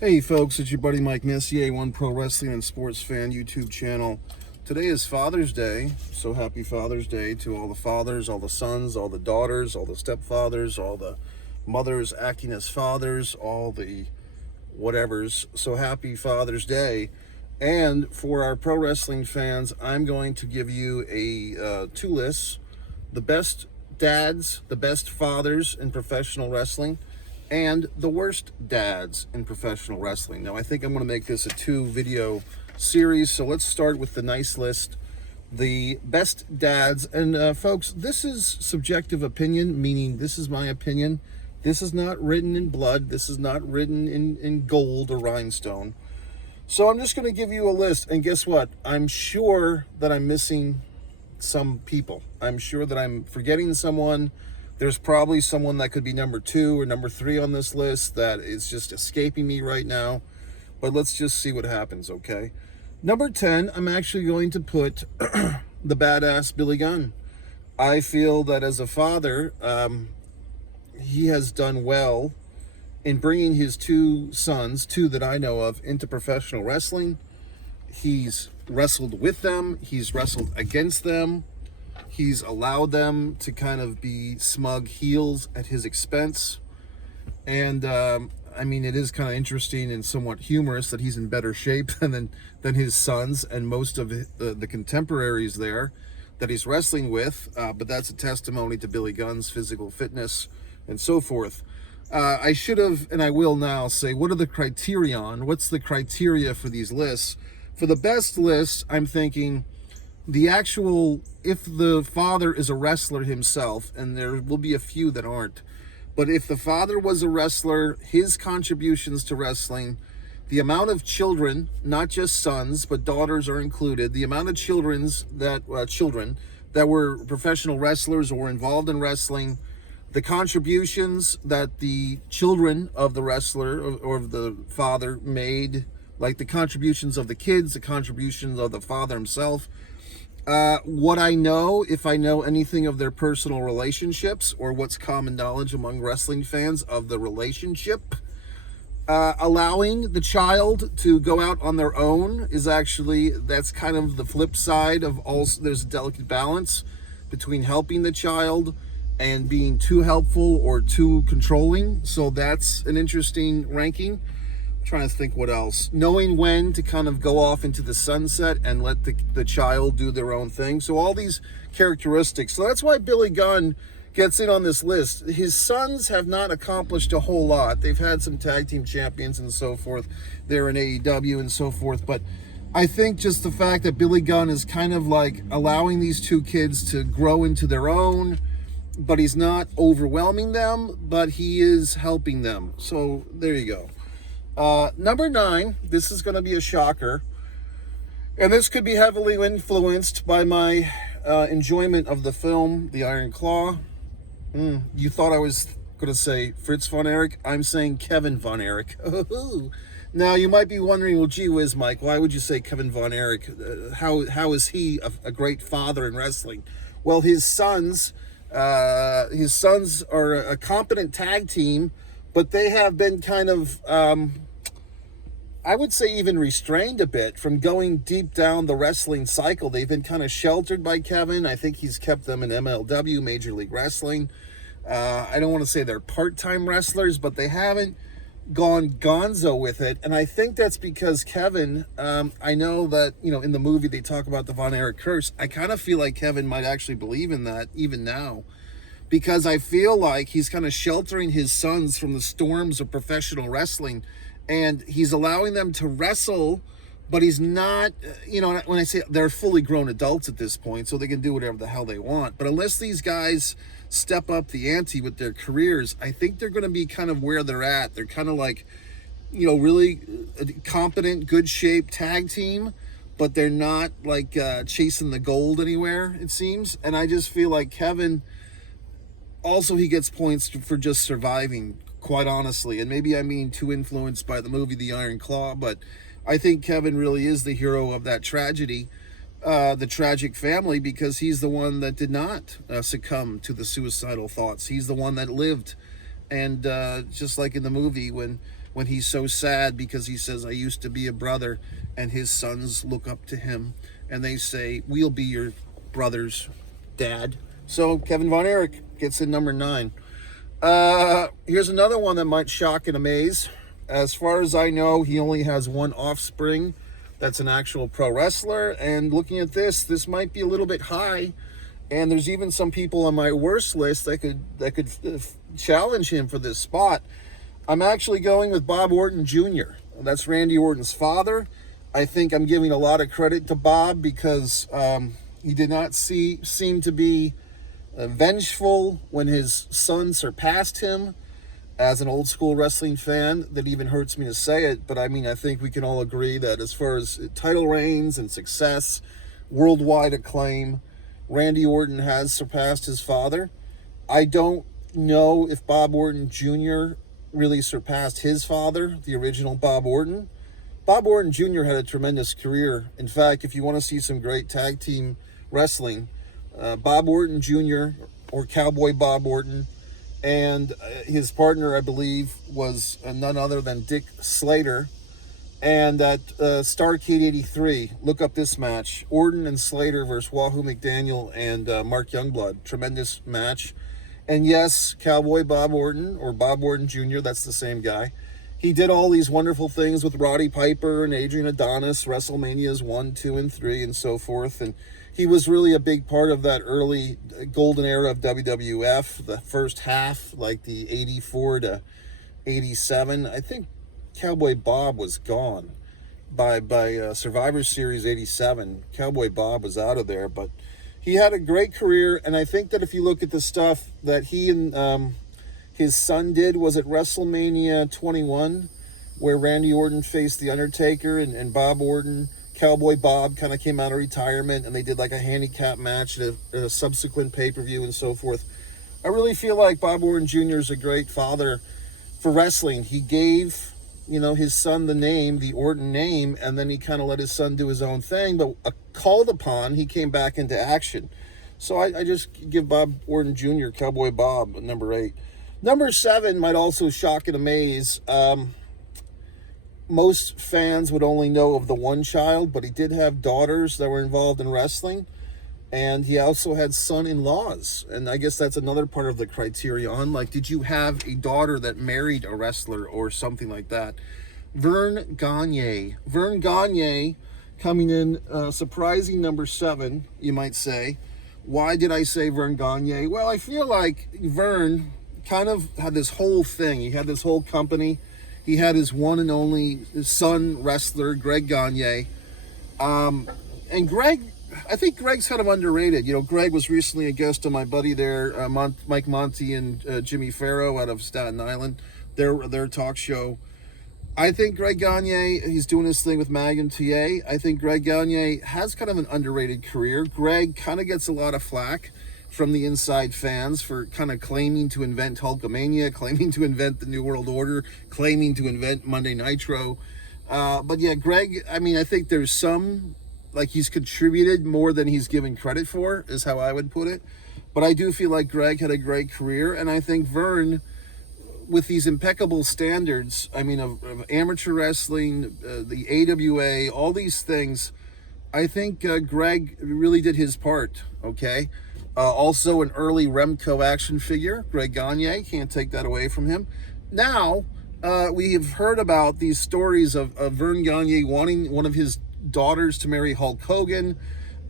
Hey folks, it's your buddy Mike Messier, One Pro Wrestling and Sports Fan YouTube channel. Today is Father's Day, so happy Father's Day to all the fathers, all the sons, all the daughters, all the stepfathers, all the mothers acting as fathers, all the whatevers. So happy Father's Day. And for our pro wrestling fans, I'm going to give you two lists: the best dads, the best fathers in professional wrestling, and the worst dads in professional wrestling. Now, I think I'm going to make this a 2-video series, so let's start with the nice list, the best dads. And folks, this is subjective opinion, meaning this is my opinion. This is not written in blood. This is not written in gold or rhinestone. So I'm just going to give you a list, and guess what? I'm sure that I'm missing some people. I'm sure that I'm forgetting someone. There's probably someone that could be number 2 or number 3 on this list that is just escaping me right now. But let's just see what happens, okay? Number 10, I'm actually going to put the badass Billy Gunn. I feel that as a father, he has done well in bringing his 2 sons, 2 that I know of, into professional wrestling. He's wrestled with them. He's wrestled against them. He's allowed them to kind of be smug heels at his expense. And I mean, it is kind of interesting and somewhat humorous that he's in better shape than his sons and most of the contemporaries there that he's wrestling with. But that's a testimony to Billy Gunn's physical fitness and so forth. I should have, and I will now, say, what are the criterion? What's the criteria for these lists? For the best list, I'm thinking the actual, if the father is a wrestler himself, and there will be a few that aren't, but if the father was a wrestler, his contributions to wrestling, the amount of children, not just sons, but daughters are included, the amount of children that were professional wrestlers or involved in wrestling, the contributions that the children of the wrestler or of the father made, like the contributions of the kids, the contributions of the father himself. What I know, if I know anything of their personal relationships or what's common knowledge among wrestling fans of the relationship, allowing the child to go out on their own is actually, that's kind of the flip side of also, there's a delicate balance between helping the child and being too helpful or too controlling. So that's an interesting ranking. I'm trying to think what else. Knowing when to kind of go off into the sunset and let the child do their own thing. So all these characteristics. So that's why Billy Gunn gets in on this list. His sons have not accomplished a whole lot. They've had some tag team champions and so forth. They're in AEW and so forth. But I think just the fact that Billy Gunn is kind of like allowing these 2 kids to grow into their own, but he's not overwhelming them, but he is helping them. So there you go. Number 9, this is going to be a shocker, and this could be heavily influenced by my enjoyment of the film The Iron Claw. You thought I was going to say Fritz von Erich. I'm saying Kevin von Erich. Now you might be wondering, well, gee whiz, Mike, why would you say Kevin von Erich? How is he a great father in wrestling? Well, his sons are a competent tag team, but they have been kind of, I would say, even restrained a bit from going deep down the wrestling cycle. They've been kind of sheltered by Kevin. I think he's kept them in MLW, Major League Wrestling. I don't want to say they're part-time wrestlers, but they haven't gone gonzo with it. And I think that's because Kevin, I know that, in the movie they talk about the Von Erich curse. I kind of feel like Kevin might actually believe in that even now, because I feel like he's kind of sheltering his sons from the storms of professional wrestling, and he's allowing them to wrestle, but he's not, when I say they're fully grown adults at this point, so they can do whatever the hell they want. But unless these guys step up the ante with their careers, I think they're going to be kind of where they're at. They're kind of like, really competent, good shape tag team, but they're not like chasing the gold anywhere, it seems. And I just feel like Kevin, also, he gets points for just surviving, quite honestly. And maybe I'm being too influenced by the movie The Iron Claw, but I think Kevin really is the hero of that tragedy, the tragic family, because he's the one that did not succumb to the suicidal thoughts. He's the one that lived. And just like in the movie, when when he's so sad because he says, I used to be a brother, and his sons look up to him and they say, we'll be your brother's dad. So Kevin Von Erich gets in number 9. Here's another one that might shock and amaze. As far as I know, he only has one offspring that's an actual pro wrestler, and looking at this might be a little bit high, and there's even some people on my worst list that could challenge him for this spot. I'm actually going with Bob Orton Jr. That's Randy Orton's father. I think I'm giving a lot of credit to Bob because he did not seem to be vengeful when his son surpassed him. As an old school wrestling fan, that even hurts me to say it, but I mean, I think we can all agree that as far as title reigns and success, worldwide acclaim, Randy Orton has surpassed his father. I don't know if Bob Orton Jr. really surpassed his father, the original Bob Orton. Bob Orton Jr. had a tremendous career. In fact, if you want to see some great tag team wrestling, Bob Orton Jr. or Cowboy Bob Orton, and his partner, I believe, was none other than Dick Slater. And at Starrcade 83, look up this match. Orton and Slater versus Wahoo McDaniel and Mark Youngblood. Tremendous match. And yes, Cowboy Bob Orton, or Bob Orton Jr., that's the same guy. He did all these wonderful things with Roddy Piper and Adrian Adonis, WrestleManias 1, 2, and 3, and so forth. And he was really a big part of that early golden era of WWF, the first half, like the 84 to 87. I think Cowboy Bob was gone by Survivor Series 87. Cowboy Bob was out of there, but he had a great career, and I think that if you look at the stuff that he and his son did, was at WrestleMania 21, where Randy Orton faced The Undertaker, and Bob Orton, Cowboy Bob, kind of came out of retirement, and they did like a handicap match at a subsequent pay-per-view and so forth. I really feel like Bob Orton Jr. is a great father for wrestling. He gave, his son the name, the Orton name, and then he kind of let his son do his own thing, but called upon, he came back into action. So I just give Bob Orton Jr., Cowboy Bob, number 8. Number 7 might also shock and amaze. Most fans would only know of the one child, but he did have daughters that were involved in wrestling, and he also had son-in-laws, and I guess that's another part of the criterion. Like, did you have a daughter that married a wrestler or something like that? Verne Gagne. Verne Gagne coming in surprising number 7, you might say. Why did I say Verne Gagne? Well, I feel like Verne kind of had this whole thing. He had this whole company. He had his one and only son wrestler, Greg Gagne. And Greg, I think Greg's kind of underrated. Greg was recently a guest on my buddy there, Mike Monty and Jimmy Farrow out of Staten Island, their talk show. I think Greg Gagne, he's doing his thing with Magnum TA. I think Greg Gagne has kind of an underrated career. Greg kind of gets a lot of flack from the inside fans for kind of claiming to invent Hulkamania, claiming to invent the New World Order, claiming to invent Monday Nitro. But yeah, Greg, I think there's some, like, he's contributed more than he's given credit for, is how I would put it. But I do feel like Greg had a great career, and I think Verne, with these impeccable standards, of amateur wrestling, the AWA, all these things, I think Greg really did his part, okay? Also an early Remco action figure, Greg Gagne, can't take that away from him. Now, we have heard about these stories of Verne Gagne wanting one of his daughters to marry Hulk Hogan.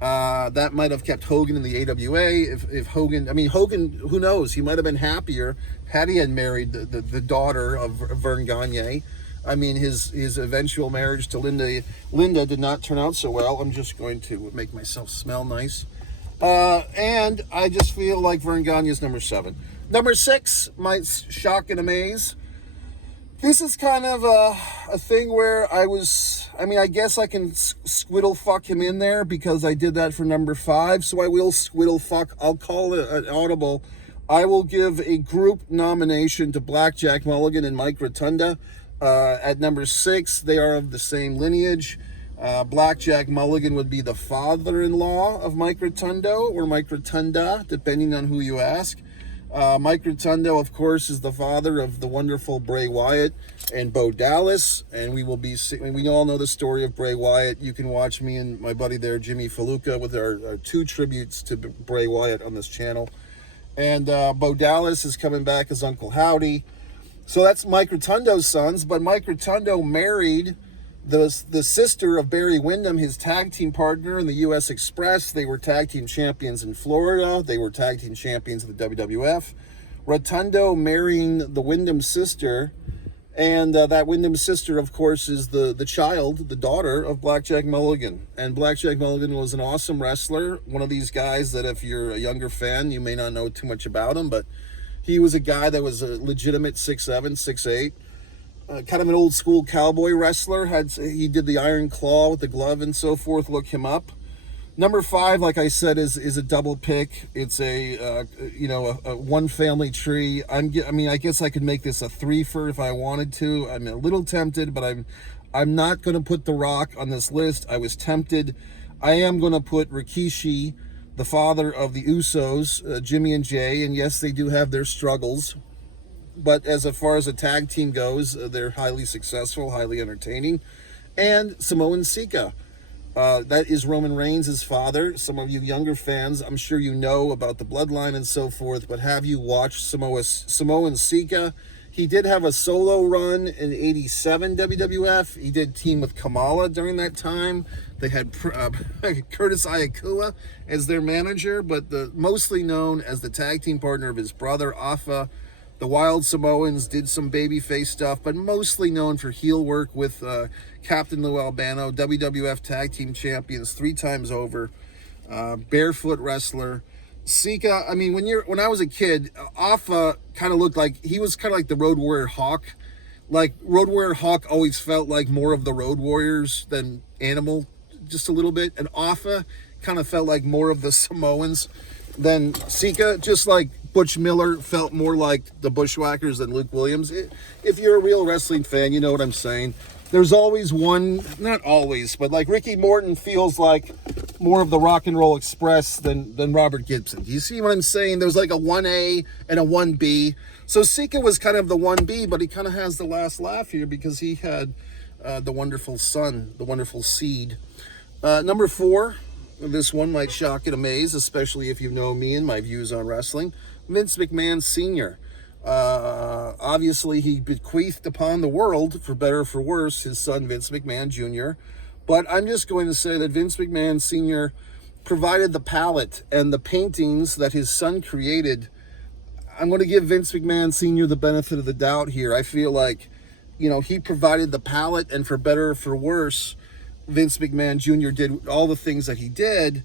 That might have kept Hogan in the AWA. If Hogan, Hogan, who knows? He might have been happier had he had married the daughter of Verne Gagne. His eventual marriage to Linda did not turn out so well. I'm just going to make myself smell nice. And I just feel like Verne Gagne is number 7. Number 6 might shock and amaze. This is kind of a thing where I guess I can squiddle fuck him in there because I did that for number 5, so I will squiddle fuck. I'll call it an audible. I will give a group nomination to Blackjack Mulligan and Mike Rotunda. At number 6, they are of the same lineage. Blackjack Mulligan would be the father-in-law of Mike Rotundo, or Mike Rotunda, depending on who you ask. Mike Rotundo, of course, is the father of the wonderful Bray Wyatt and Bo Dallas, and we all know the story of Bray Wyatt. You can watch me and my buddy there, Jimmy Faluca, with our 2 tributes to Bray Wyatt on this channel. And Bo Dallas is coming back as Uncle Howdy. So that's Mike Rotundo's sons, but Mike Rotundo married the sister of Barry Windham, his tag team partner in the U.S. Express. They were tag team champions in Florida. They were tag team champions of the WWF. Rotundo marrying the Windham sister, and that Windham sister, of course, is the daughter of Blackjack Mulligan. And Blackjack Mulligan was an awesome wrestler, one of these guys that if you're a younger fan, you may not know too much about him, but he was a guy that was a legitimate 6'7", 6'8", kind of an old school cowboy wrestler. He did the Iron Claw with the glove and so forth. Look him up. Number 5, like I said, is a double pick. It's a one family tree. I guess I could make this a 3-fer if I wanted to. I'm a little tempted, but I'm not going to put The Rock on this list. I was tempted. I am going to put Rikishi, the father of the Usos, Jimmy and Jay, and yes, they do have their struggles. But as far as a tag team goes, they're highly successful, highly entertaining. And Samoan Sika. That is Roman Reigns' father. Some of you younger fans, I'm sure you know about the bloodline and so forth, but have you watched Samoan Sika? He did have a solo run in '87 WWF. He did team with Kamala during that time. They had Curtis Iakua as their manager, but mostly known as the tag team partner of his brother, Afa. The Wild Samoans did some babyface stuff, but mostly known for heel work with Captain Lou Albano, WWF Tag Team Champions 3 times over, barefoot wrestler. Sika, when I was a kid, Afa kind of looked like, he was kind of like the Road Warrior Hawk. Like, Road Warrior Hawk always felt like more of the Road Warriors than Animal, just a little bit. And Afa kind of felt like more of the Samoans than Sika, just like Butch Miller felt more like the Bushwhackers than Luke Williams. If you're a real wrestling fan, you know what I'm saying. There's always one, not always, but like Ricky Morton feels like more of the Rock and Roll Express than Robert Gibson. Do you see what I'm saying? There's like a 1A and a 1B. So Sika was kind of the 1B, but he kind of has the last laugh here because he had the wonderful son, the wonderful seed. Number 4, this one might shock and amaze, especially if you know me and my views on wrestling. Vince McMahon Sr. Obviously, he bequeathed upon the world, for better or for worse, his son Vince McMahon Jr. But I'm just going to say that Vince McMahon Sr. provided the palette and the paintings that his son created. I'm going to give Vince McMahon Sr. the benefit of the doubt here. I feel like, he provided the palette, and for better or for worse, Vince McMahon Jr. did all the things that he did.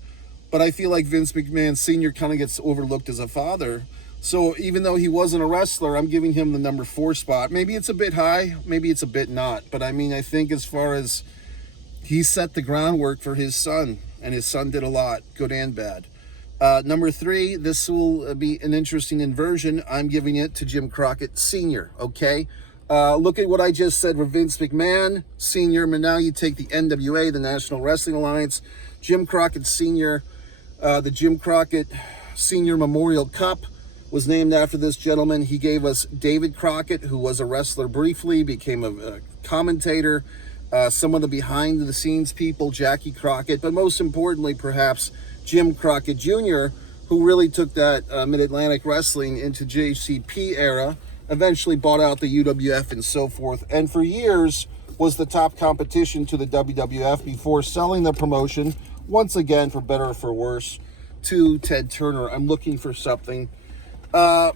But I feel like Vince McMahon Sr. kind of gets overlooked as a father. So even though he wasn't a wrestler, I'm giving him the number 4 spot. Maybe it's a bit high, maybe it's a bit not. But I think as far as he set the groundwork for his son, and his son did a lot, good and bad. Number 3, this will be an interesting inversion. I'm giving it to Jim Crockett Sr., okay? Look at what I just said for Vince McMahon Sr., but now you take the NWA, the National Wrestling Alliance, Jim Crockett Sr., the Jim Crockett Sr. Memorial Cup was named after this gentleman. He gave us David Crockett, who was a wrestler briefly, became a commentator, some of the behind-the-scenes people, Jackie Crockett, but most importantly, perhaps, Jim Crockett Jr., who really took that Mid-Atlantic Wrestling into JCP era, eventually bought out the UWF and so forth, and for years was the top competition to the WWF before selling the promotion, once again, for better or for worse, to Ted Turner. I'm looking for something. For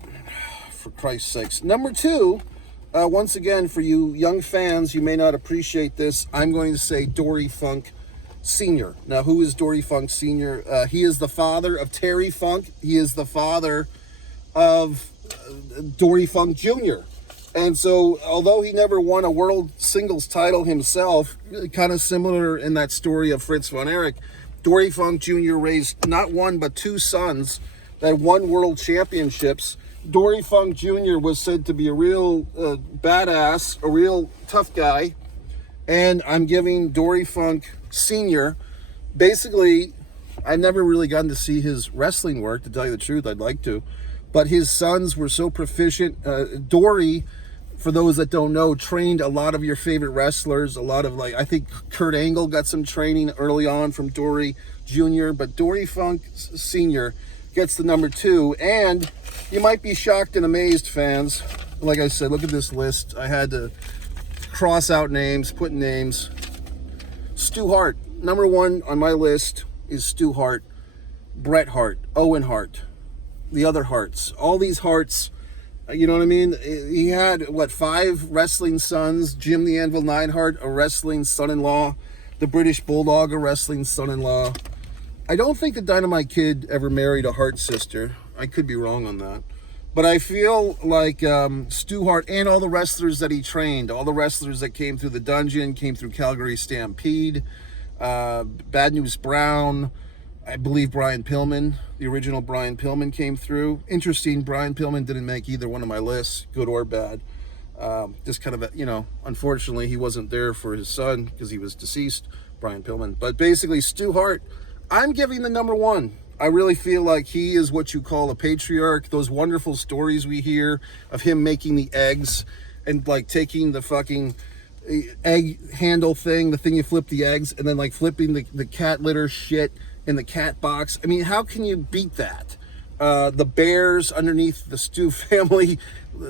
Christ's sakes. Number 2, once again, for you young fans, you may not appreciate this. I'm going to say Dory Funk Sr. Now, who is Dory Funk Sr.? He is the father of Terry Funk. He is the father of Dory Funk Jr. And so, although he never won a world singles title himself, kind of similar in that story of Fritz von Erich, Dory Funk Jr. raised not 1 but 2 sons that won world championships. Dory Funk Jr. was said to be a real badass, a real tough guy, and I'm giving Dory Funk Sr. Basically, I've never really gotten to see his wrestling work, to tell you the truth. I'd like to, but his sons were so proficient. Dory, for those that don't know, trained a lot of your favorite wrestlers. A lot of, like, I think Kurt Angle got some training early on from Dory Jr., but Dory Funk Sr. gets the number 2. And you might be shocked and amazed, fans. Like I said, look at this list. I had to cross out names, put names. Stu Hart, number 1 on my list is Stu Hart. Bret Hart, Owen Hart, the other Harts, all these Harts, you know what I mean? He had, 5 wrestling sons? Jim the Anvil Neidhart, a wrestling son-in-law. The British Bulldog, a wrestling son-in-law. I don't think the Dynamite Kid ever married a Hart sister. I could be wrong on that. But I feel like Stu Hart and all the wrestlers that he trained, all the wrestlers that came through the dungeon, came through Calgary Stampede, Bad News Brown, I believe Brian Pillman, the original Brian Pillman, came through. Interesting, Brian Pillman didn't make either one of my lists, good or bad. Just kind of, unfortunately, he wasn't there for his son because he was deceased, Brian Pillman. But basically, Stu Hart, I'm giving the number 1. I really feel like he is what you call a patriarch. Those wonderful stories we hear of him making the eggs and, like, taking the fucking egg handle thing, the thing you flip the eggs, and then, like, flipping the cat litter shit in the cat box. I mean, how can you beat that? The bears underneath the Stu family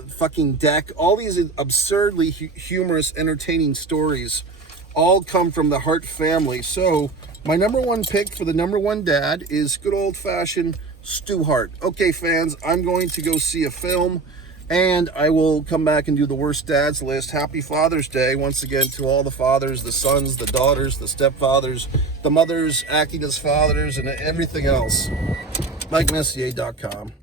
fucking deck, all these absurdly humorous, entertaining stories all come from the Hart family. So my number 1 pick for the number 1 dad is good old-fashioned Stu Hart. Okay, fans, I'm going to go see a film, and I will come back and do the worst dads list. Happy Father's Day once again to all the fathers, the sons, the daughters, the stepfathers, the mothers acting as fathers, and everything else. MikeMessier.com.